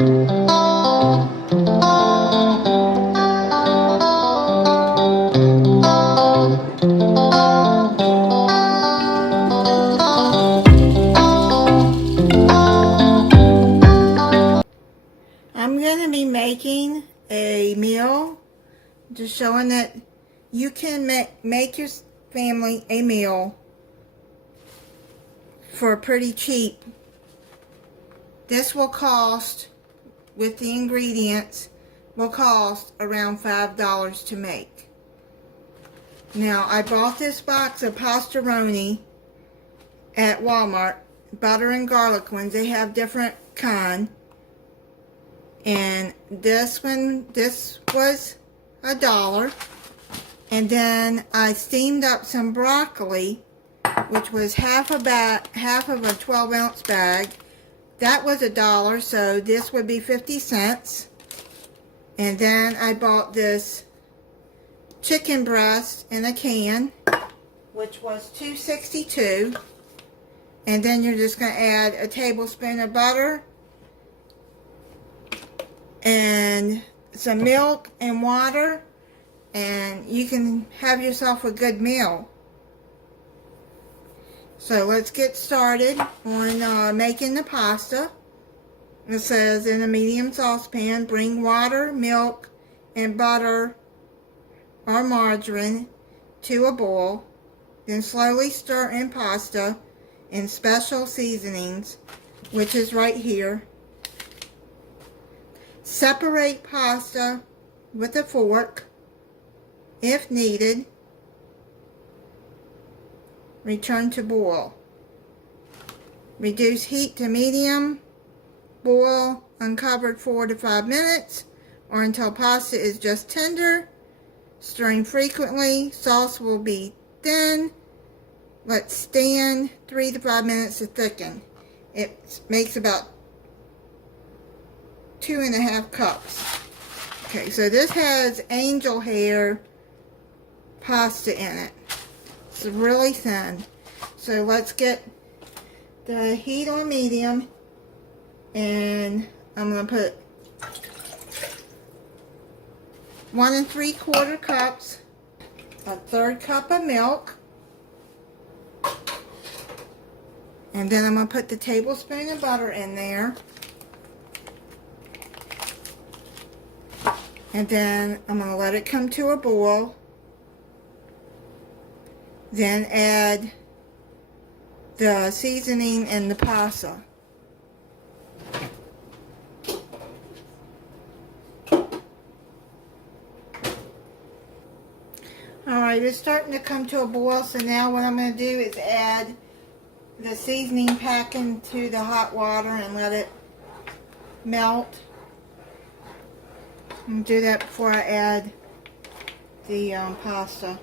I'm going to be making a meal, just showing that you can make your family a meal for pretty cheap. This will cost, with the ingredients, will cost around $5 to make. Now, I bought this box of pastaroni at Walmart, butter and garlic ones. They have different kind. And this was $1. And then I steamed up some broccoli, which was half of a 12-ounce bag. That was $1, so this would be 50 cents. And then I bought this chicken breast in a can, which was $2.62. And then you're just going to add a tablespoon of butter and some milk and water, and you can have yourself a good meal. So let's get started on making the pasta. It says, in a medium saucepan, bring water, milk, and butter or margarine to a boil. Then slowly stir in pasta and special seasonings, which is right here. Separate pasta with a fork if needed. Return to boil. Reduce heat to medium. Boil uncovered 4 to 5 minutes or until pasta is just tender. Stirring frequently. Sauce will be thin. Let stand 3 to 5 minutes to thicken. It makes about 2.5 cups. Okay, so this has angel hair pasta in it. It's really thin. So let's get the heat on medium, and I'm going to put 1 3/4 cups, a 1/3 cup of milk, and then I'm going to put the tablespoon of butter in there. And then I'm going to let it come to a boil. Then add the seasoning and the pasta. Alright, it's starting to come to a boil, so now what I'm going to do is add the seasoning pack into the hot water and let it melt. And do that before I add the pasta.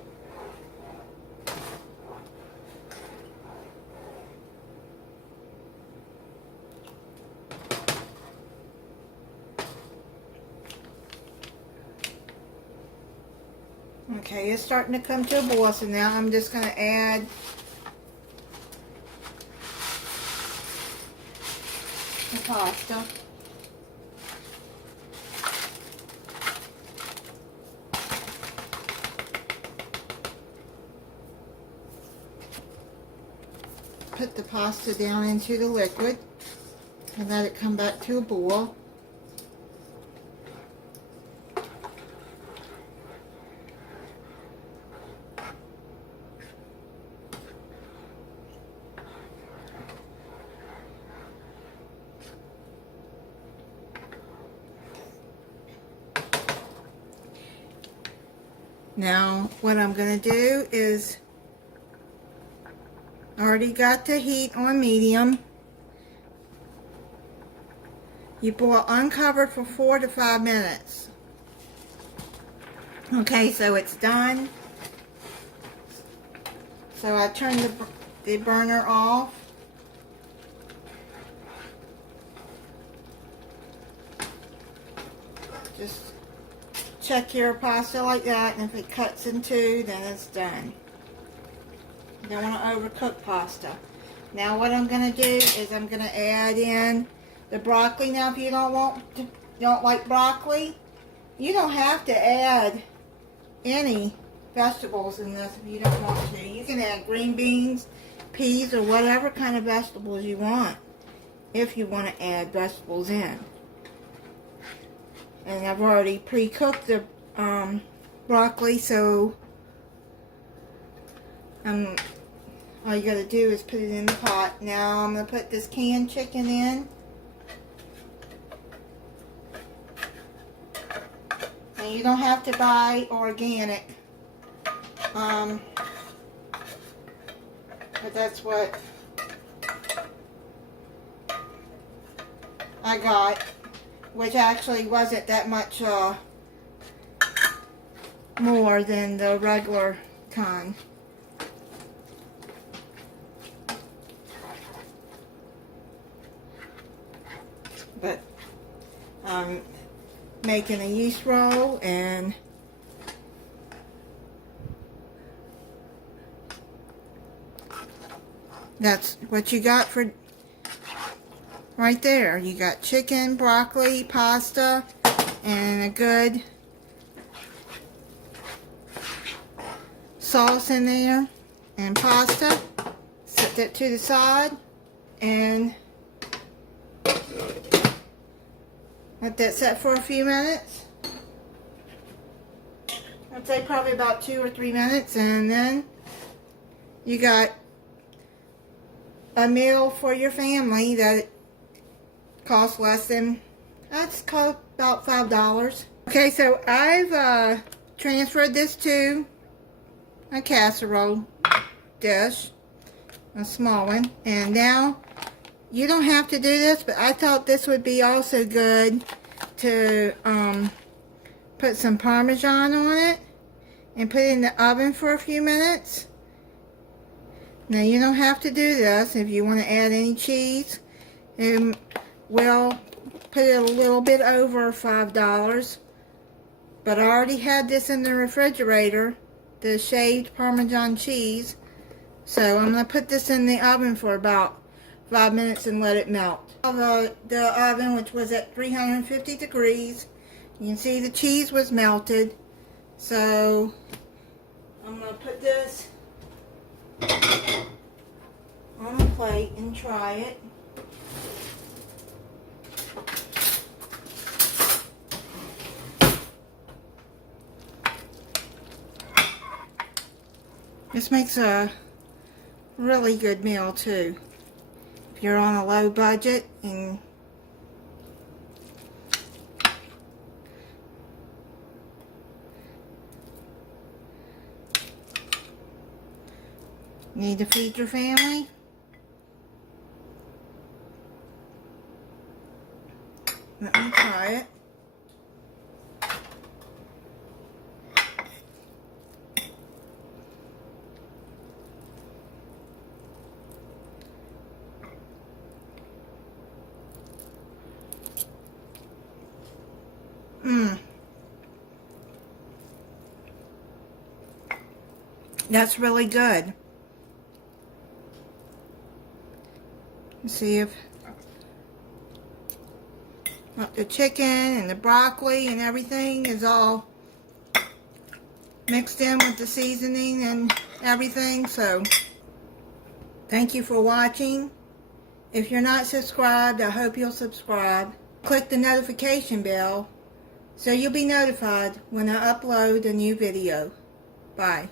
Okay, it's starting to come to a boil, so now I'm just going to add the pasta. Put the pasta down into the liquid and let it come back to a boil. Now what I'm going to do is, I already got the heat on medium. You boil uncovered for 4 to 5 minutes. Okay, so it's done. So I turn the burner off. Just check your pasta like that, and if it cuts in two, then it's done. You don't want to overcook pasta. Now what I'm going to do is I'm going to add in the broccoli. Now, if you don't like broccoli, you don't have to add any vegetables in this if you don't want to. You can add green beans, peas, or whatever kind of vegetables you want if you want to add vegetables in. And I've already pre-cooked the broccoli, so all you got to do is put it in the pot. Now I'm going to put this canned chicken in. And you don't have to buy organic. But that's what I got, which actually wasn't that much more than the regular kind. But I'm making a yeast roll, and that's what you got for right there. You got chicken, broccoli, pasta, and a good sauce in there, and pasta. Set that to the side and let that set for a few minutes. I'd say probably about 2 or 3 minutes, and then you got a meal for your family that costs less than, that's cost about $5. Okay, so I've transferred this to a casserole dish, a small one, and now you don't have to do this, but I thought this would be also good to put some Parmesan on it and put it in the oven for a few minutes. Now you don't have to do this if you want to add any cheese. And we'll put it a little bit over $5. But I already had this in the refrigerator, the shaved Parmesan cheese. So I'm going to put this in the oven for about 5 minutes and let it melt. The oven, which was at 350 degrees, you can see the cheese was melted. So I'm going to put this on a plate and try it. This makes a really good meal too. If you're on a low budget and need to feed your family. Let me try it. That's really good. Let's see if the chicken and the broccoli and everything is all mixed in with the seasoning and everything. So thank you for watching. If you're not subscribed, I hope you'll subscribe. Click the notification bell so you'll be notified when I upload a new video. Bye.